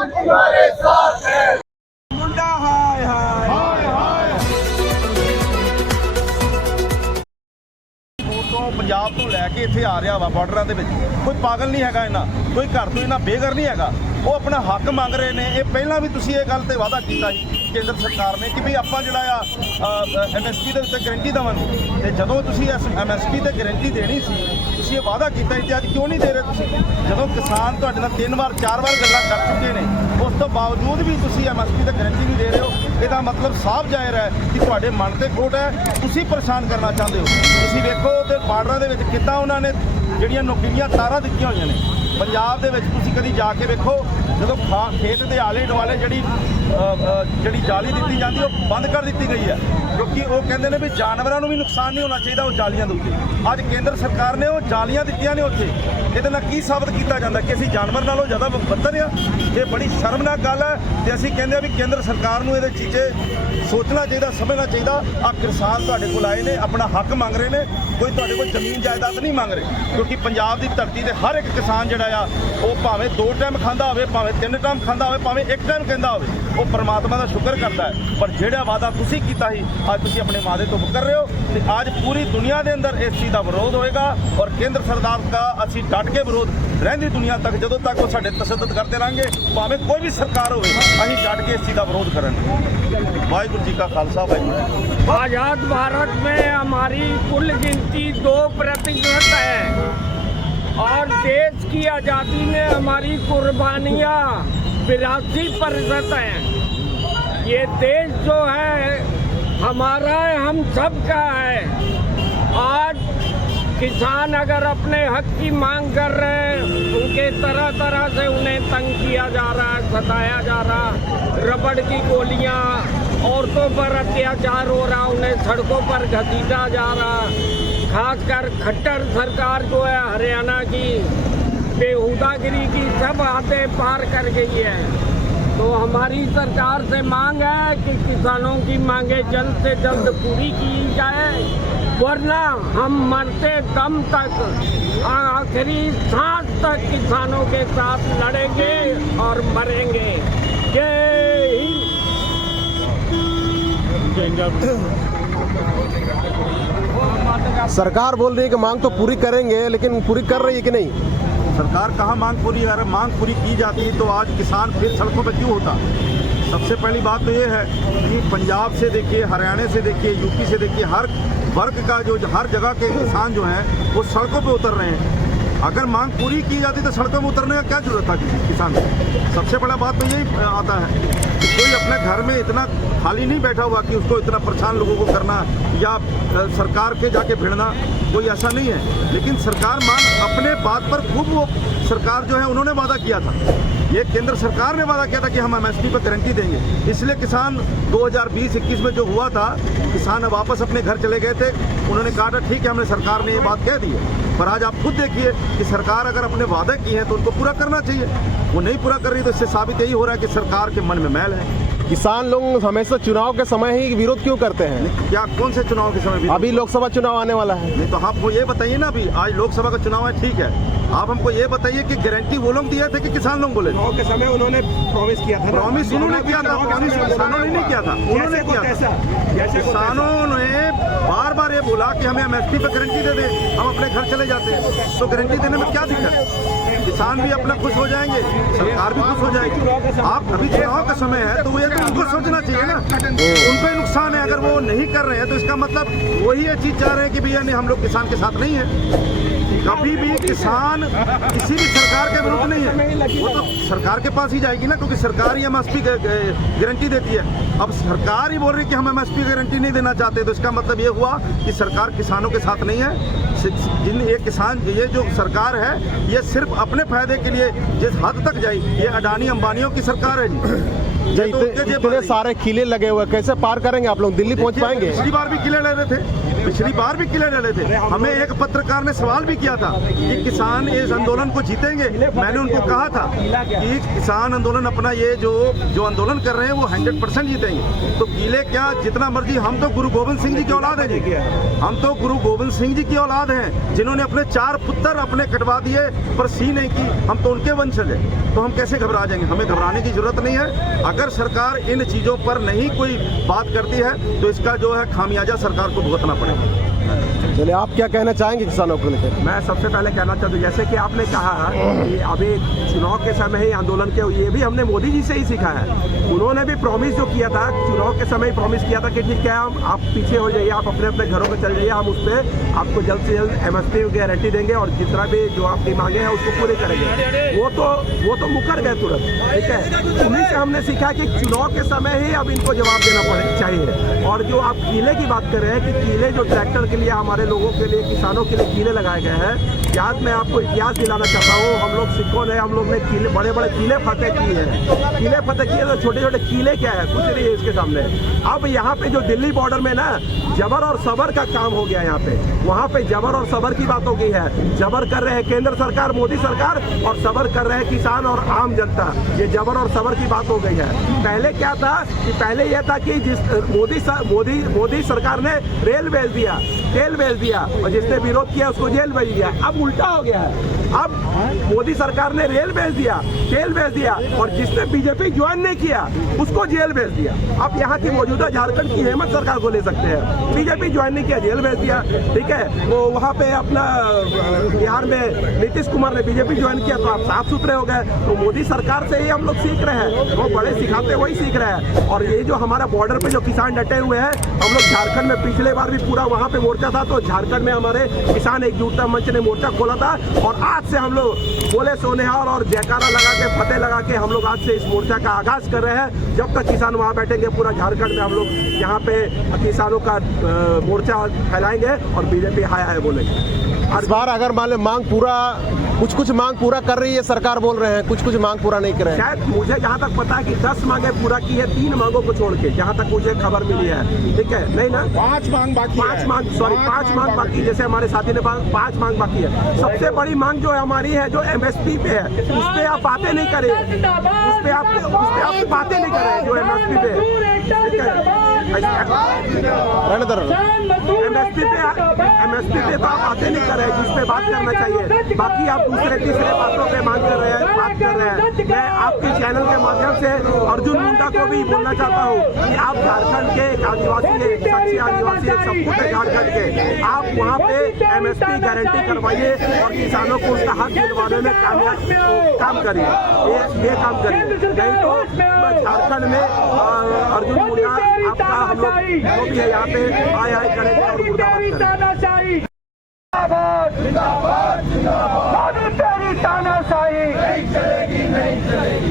तुम्हारे साथ है। मुंडा हाय हाय ਤੋਂ ਪੰਜਾਬ ਤੋਂ ਲੈ ਕੇ ਇੱਥੇ ਆ ਰਿਹਾ ਵਾ ਬਾਰਡਰਾਂ ਦੇ ਵਿੱਚ ਕੋਈ ਪਾਗਲ ਨਹੀਂ ਹੈਗਾ ਇਹਨਾਂ ਕੋਈ ਘਰ ਤੋਂ ਇਹਨਾਂ ਬੇਘਰ ਨਹੀਂ ਹੈਗਾ ਉਹ ਆਪਣਾ ਹੱਕ ਮੰਗ ਰਹੇ ਨੇ। ਇਹ ਪਹਿਲਾਂ ਵੀ ਤੁਸੀਂ ਇਹ ਗੱਲ ਤੇ ਵਾਅਦਾ ਕੀਤਾ ਸੀ ਕੇਂਦਰ ਸਰਕਾਰ ਨੇ ਕਿ ਵੀ ਆਪਾਂ ਜਿਹੜਾ ਆ MSP ਦੇ ਉੱਤੇ ਗਰੰਟੀ ਦੇਵਾਂਗੇ ਤੇ ਜਦੋਂ ਤੁਸੀਂ ਇਸ MSP ਤੇ ਗਰੰਟੀ ਦੇਣੀ ਸੀ ਤੁਸੀਂ ਇਹ ਵਾਅਦਾ ਕੀਤਾ ਸੀ ਤੇ ਅੱਜ ਕਿਉਂ ਨਹੀਂ ਦੇ ਰਹੇ ਤੁਸੀਂ ਜਦੋਂ ਕਿਸਾਨ ਤੁਹਾਡੇ ਨਾਲ 3 ਵਾਰ 4 ਵਾਰ ਗੱਲਾਂ ਕਰ ਚੁੱਕੇ ਨੇ ਉਸ ਤੋਂ ਬਾਵਜੂਦ ਵੀ ਤੁਸੀਂ MSP ਤੇ ਗਰੰਟੀ ਨਹੀਂ ਦੇ ਰਹੇ ਹੋ। ਇਹਦਾ ਮਤਲਬ ਸਾਫ਼ ਜ਼ਾਹਿਰ ਹੈ ਕਿ ਤੁਹਾਡੇ ਮਨ ਤੇ ਖੋਟ ਹੈ ਤੁਸੀਂ ਪਰੇਸ਼ਾਨ ਕਰਨਾ ਚਾਹੁੰਦੇ ਹੋ। ਤੁਸੀਂ ਵੇਖੋ ਤੇ ਬਾਰਡਰਾਂ ਦੇ ਵਿੱਚ ਕਿੱਦਾਂ ਉਹਨਾਂ ਨੇ ਜਿਹੜੀਆਂ ਨੋਕੀਲੀਆਂ ਤਾਰਾਂ ਦਿੱਤੀਆਂ ਹੋਈਆਂ ਨੇ ਪੰਜਾਬ ਦੇ ਵਿੱਚ ਤੁਸੀਂ ਕਦੀ ਜਾ ਕੇ ਵੇਖੋ ਜਦੋਂ ਖੇਤ ਦੇ ਆਲੇ ਦੁਆਲੇ ਜਿਹੜੀ ਜਾਲੀ ਦਿੱਤੀ ਜਾਂਦੀ ਉਹ ਬੰਦ ਕਰ ਦਿੱਤੀ ਗਈ ਹੈ ਕਿਉਂਕਿ ਉਹ ਕਹਿੰਦੇ ਨੇ ਵੀ ਜਾਨਵਰਾਂ ਨੂੰ ਵੀ ਨੁਕਸਾਨ ਨਹੀਂ ਹੋਣਾ ਚਾਹੀਦਾ ਉਹ ਜਾਲੀਆਂ ਦੇ ਉੱਤੇ। ਅੱਜ ਕੇਂਦਰ ਸਰਕਾਰ ਨੇ ਉਹ ਜਾਲੀਆਂ ਦਿੱਤੀਆਂ ਨੇ ਉੱਥੇ ਇਹਦੇ ਨਾਲ ਕੀ ਸਾਬਤ ਕੀਤਾ ਜਾਂਦਾ ਕਿ ਅਸੀਂ ਜਾਨਵਰ ਨਾਲੋਂ ਜ਼ਿਆਦਾ ਬੱਤਰ ਆ। ਇਹ ਬੜੀ ਸ਼ਰਮਨਾਕ ਗੱਲ ਹੈ ਤੇ ਅਸੀਂ ਕਹਿੰਦੇ ਆ ਵੀ ਕੇਂਦਰ ਸਰਕਾਰ ਨੂੰ ਇਹਦੇ ਚੀਜ਼ੇ ਸੋਚਣਾ ਚਾਹੀਦਾ ਸਮਝਣਾ ਚਾਹੀਦਾ। ਆ ਕਿਸਾਨ ਤੁਹਾਡੇ ਕੋਲ ਆਏ ਨੇ ਆਪਣਾ ਹੱਕ ਮੰਗ ਰਹੇ ਨੇ ਕੋਈ ਤੁਹਾਡੇ ਕੋਲ ਜ਼ਮੀਨ ਜਾਇਦਾਦ ਨਹੀਂ ਮੰਗ ਰਹੇ ਕਿਉਂਕਿ ਪੰਜਾਬ ਦੀ ਧਰਤੀ ਤੇ ਹਰ ਇੱਕ ਕਿਸਾਨ ਜਿਹੜਾ ਆ ਉਹ ਭਾਵੇਂ 2 ਟਾਈਮ ਖਾਂਦਾ ਹੋਵੇ ਭਾਵੇਂ 3 ਟਾਈਮ ਖਾਂਦਾ ਹੋਵੇ ਭਾਵੇਂ 1 ਟਾਈਮ ਕਹਿੰਦਾ ਹੋਵੇ ਉਹ ਪਰਮਾਤਮਾ ਦਾ ਸ਼ੁਕਰ ਕਰਦਾ ਹੈ। ਪਰ ਜਿਹੜਾ ਵਾਅਦਾ ਤੁਸੀਂ ਕੀਤਾ ਸੀ ਅੱਜ ਤੁਸੀਂ ਆਪਣੇ ਵਾਅਦੇ ਤੋਂ ਮੁੱਕਰ ਰਹੇ ਹੋ ਤੇ ਅੱਜ ਪੂਰੀ ਦੁਨੀਆ ਦੇ ਅੰਦਰ ਇਸ ਚੀਜ਼ ਦਾ ਵਿਰੋਧ ਹੋਏਗਾ ਔਰ ਕੇਂਦਰ ਸਰਕਾਰ ਦਾ ਅਸੀਂ ਡਟ ਕੇ ਵਿਰੋਧ ਰਹਿੰਦੀ ਦੁਨੀਆ ਤੱਕ ਜਦੋਂ ਤੱਕ ਉਹ ਸਾਡੇ ਤਸ਼ੱਦਦ ਕਰਦੇ ਰਹਾਂਗੇ ਭਾਵੇਂ ਕੋਈ ਵੀ ਸਰਕਾਰ ਹੋਵੇ ਅਸੀਂ ਡਟ ਕੇ ਇਸ ਚੀਜ਼ ਦਾ ਵਿਰੋਧ ਕਰਾਂਗੇ। ਵਾਹਿਗੁਰੂ जी का खालसा वाहिगुरू। आज़ाद भारत में हमारी कुल गिनती 2% है और देश की आज़ादी में हमारी कुर्बानियाँ 82% हैं। ये देश जो है हमारा है हम सब का है। आज किसान अगर अपने हक की मांग कर रहे हैं उनके तरह तरह से उन्हें तंग किया जा रहा है सताया जा रहा रबड़ की गोलियां औरतों पर अत्याचार हो रहा उन्हें सड़कों पर घसीटा जा रहा। खासकर खट्टर सरकार जो है हरियाणा की बेहुदागिरी की सब हदें पार कर गई है। तो हमारी सरकार से मांग है कि किसानों की मांगे जल्द से जल्द पूरी की जाए वरना हम मरते दम तक आखिरी सांस तक किसानों के साथ लड़ेंगे और मरेंगे। जय हिंद। सरकार बोल रही है कि मांग तो पूरी करेंगे लेकिन पूरी कर रही है कि नहीं? सरकार कहाँ मांग पूरी कर रही है? मांग पूरी की जाती है तो आज किसान फिर सड़कों पर क्यों होता? सबसे पहली बात तो ये है कि पंजाब से देखिए हरियाणा से देखिए यूपी से देखिए हर वर्ग का जो हर जगह के किसान जो हैं वो सड़कों पे उतर रहे हैं। अगर मांग पूरी की जाती तो सड़कों में उतरने का क्या जरूरत था किसान को? सबसे बड़ा बात तो यही आता है कि कोई अपने घर में इतना खाली नहीं बैठा हुआ कि उसको इतना परेशान लोगों को करना या सरकार के जाके भिड़ना कोई ऐसा नहीं है। लेकिन सरकार मांग अपने बात पर खूब वो सरकार जो है उन्होंने वादा किया था ये केंद्र सरकार ने वादा किया था कि हम MSP पर गारंटी देंगे इसलिए किसान 2020-21 में जो हुआ था किसान वापस अपने घर चले गए थे। उन्होंने कहा था ठीक है हमने सरकार ने ये बात कह दी है पर आज आप खुद देखिए कि सरकार अगर अपने वादे की है तो उनको पूरा करना चाहिए। वो नहीं पूरा कर रही तो इससे साबित यही हो रहा है कि सरकार के मन में मैल है। किसान लोग हमेशा चुनाव के समय ही विरोध क्यों करते हैं? क्या कौन से चुनाव के समय? अभी लोकसभा चुनाव आने वाला है। नहीं तो आपको ये बताइए ना अभी आज लोकसभा का चुनाव है ठीक है आप हमको ये बताइए कि गारंटी वो लोग दिए थे कि किसान लोग बोले? चुनाव के समय उन्होंने प्रॉमिस किया था। प्रॉमिस उन्होंने किया था प्रॉमिस किसानों ने नहीं किया था उन्होंने किया था। किसानों ने बार बार ये बोला कि हमें MSP पे गारंटी दे दे हम अपने घर चले जाते हैं तो गारंटी देने में क्या दिक्कत? किसान भी अपना खुश हो जाएंगे सरकार भी खुश हो जाएगी। आप अभी चुनाव का समय है तो ये तो उनको सोचना चाहिए ना उनको ही नुकसान है। अगर वो नहीं कर रहे हैं तो इसका मतलब वही ये चीज चाह रहे हैं कि भैया नहीं हम लोग किसान के साथ नहीं है। कभी भी किसान किसी भी सरकार के विरुद्ध नहीं है वो तो सरकार के पास ही जाएगी ना क्योंकि सरकार ही MSP गारंटी देती है। अब सरकार ही बोल रही है कि हम MSP गारंटी नहीं देना चाहते तो इसका मतलब ये हुआ कि सरकार किसानों के साथ नहीं है। ये किसान ये जो सरकार है ये सिर्फ अपने फायदे के लिए जिस हद तक जाए ये अडानी अंबानियों की सरकार है जी। इतने सारे किले लगे हुए कैसे पार करेंगे आप लोग? दिल्ली पहुंच पाएंगे? पिछली बार भी किले ले रहे थे पिछली बार भी किले लड़े थे। हमें एक पत्रकार ने सवाल भी किया था कि किसान इस आंदोलन को जीतेंगे। मैंने उनको कहा था कि किसान आंदोलन अपना ये जो आंदोलन कर रहे हैं वो 100% जीतेंगे। तो किले क्या, जितना मर्जी, हम तो गुरु गोविंद सिंह जी की औलाद है जी, हम तो गुरु गोविंद सिंह जी की औलाद हैं, जिन्होंने अपने 4 पुत्र अपने कटवा दिए पर सी नहीं की। हम तो उनके वंशज हैं, तो हम कैसे घबरा जाएंगे? हमें घबराने की जरूरत नहीं है। अगर सरकार इन चीज़ों पर नहीं कोई बात करती है तो इसका जो है खामियाजा सरकार को भुगतना पड़ेगा। चलिए, आप क्या कहना चाहेंगे किसानों को लेकर? मैं सबसे पहले कहना चाहता हूँ, जैसे कि आपने कहा कि अभी चुनाव के समय ही आंदोलन के, ये भी हमने मोदी जी से ही सीखा है। उन्होंने भी प्रॉमिस जो किया था चुनाव के समय, प्रॉमिस किया था कि ठीक है, आप पीछे हो जाइए, आप अपने अपने घरों में चल जाइए, हम उस पर आपको जल्द से जल्द MSP गारंटी देंगे और जितना भी जो आपकी मांगे हैं उसको पूरे करेंगे। वो तो मुकर गए तुरंत, ठीक है। उन्हीं से हमने सीखा कि चुनाव के समय ही अब इनको जवाब देना चाहिए। और जो आप किले की बात कर रहे हैं कि किले जो ट्रैक्टर के लिए, हमारे लोगों के लिए, किसानों के लिए किले लगाए गए हैं, याद मैं आपको इतिहास दिलाना चाहता हूँ। हम लोग सिखों ने, हम लोग ने किले, बड़े बड़े किले फतेह किए हैं। किले फतेह किए तो छोटे छोटे किले क्या है, कुछ नहीं है इसके सामने। अब यहाँ पे जो दिल्ली बॉर्डर में ना जबर और सबर का काम हो गया, यहाँ पे वहाँ पे जबर और सबर की बात हो गई है। जबर कर रहे हैं केंद्र सरकार, मोदी सरकार, और सबर कर रहे हैं किसान और आम जनता। ये जबर और सबर की बात हो गई है। पहले क्या था कि पहले यह था कि जिस मोदी सरकार ने रेल भेज दिया, तेल भेज दिया, और जिसने विरोध किया उसको जेल भेज दिया। अब उल्टा हो गया है। अब मोदी सरकार ने रेल भेज दिया, तेल भेज दिया, और जिसने बीजेपी ज्वाइन नहीं किया उसको जेल भेज दिया। अब यहाँ की मौजूदा झारखंड की हेमंत सरकार को ले सकते हैं, बीजेपी ज्वाइन नहीं किया, जेल भेज दिया, ठीक है। वो वहाँ पे अपना बिहार में नीतीश कुमार ने बीजेपी ज्वाइन किया तो आप साफ सुथरे हो गए। तो मोदी सरकार से ही हम लोग सीख रहे हैं, वो बड़े सिखाते वही सीख रहे हैं। और ये जो हमारा बॉर्डर पे जो किसान डटे हुए हैं, हम लोग झारखंड में पिछले बार भी पूरा वहाँ पे मोर्चा था, तो झारखंड में हमारे किसान एकजुटता मंच ने मोर्चा खोला था। और आज से हम लोग बोले सोनेहार और जयकारा लगा के, फतेह लगा के हम लोग आज से इस मोर्चा का आगाज कर रहे हैं। जब तक किसान वहाँ बैठेंगे, पूरा झारखंड में हम लोग यहाँ पे किसानों का मोर्चा फैलाएंगे और बीजेपी हाय हाय बोलेंगे। इस बार अगर मान लो मांग पूरा, कुछ मांग पूरा कर रही है सरकार, बोल रहे हैं कुछ मांग पूरा नहीं कर रहे हैं। शायद मुझे जहाँ तक पता है कि 10 मांगे पूरा की है, 3 मांगों को छोड़ के, जहाँ तक मुझे खबर मिली है, ठीक है। नहीं ना, 5 मांग बाकी, जैसे हमारे साथी ने 5 मांग बाकी है। सबसे बड़ी मांग जो है हमारी है, जो MSP पे है, उस पर आप बातें नहीं करें, उस पर आप बातें नहीं करें जो MSP पे, ठीक है। MSP पे तो आप बातें नहीं कर रहे हैं, जिस पे बात करना चाहिए। बाकी आप दूसरे तीसरे बातों पे बात कर रहे हैं। मैं आपके चैनल के माध्यम से अर्जुन मुंडा को भी बोलना चाहता हूँ कि आप झारखंड के एक आदिवासी, एक सच्चे आदिवासी, एक सब कुछ है झारखंड के, आप वहाँ पे MSP गारंटी करवाइए और किसानों को उसका हक दिलवाने में काम करिए, ये काम करिए। नहीं तो झारखंड में अर्जुन मुंडा आपका, हम लोग जो भी है यहाँ पे आय करेंगे और मुर्दाबाद करेंगे। जिंदाबाद जिंदाबाद, तेरी तानाशाही नहीं चलेगी, नहीं चलेगी।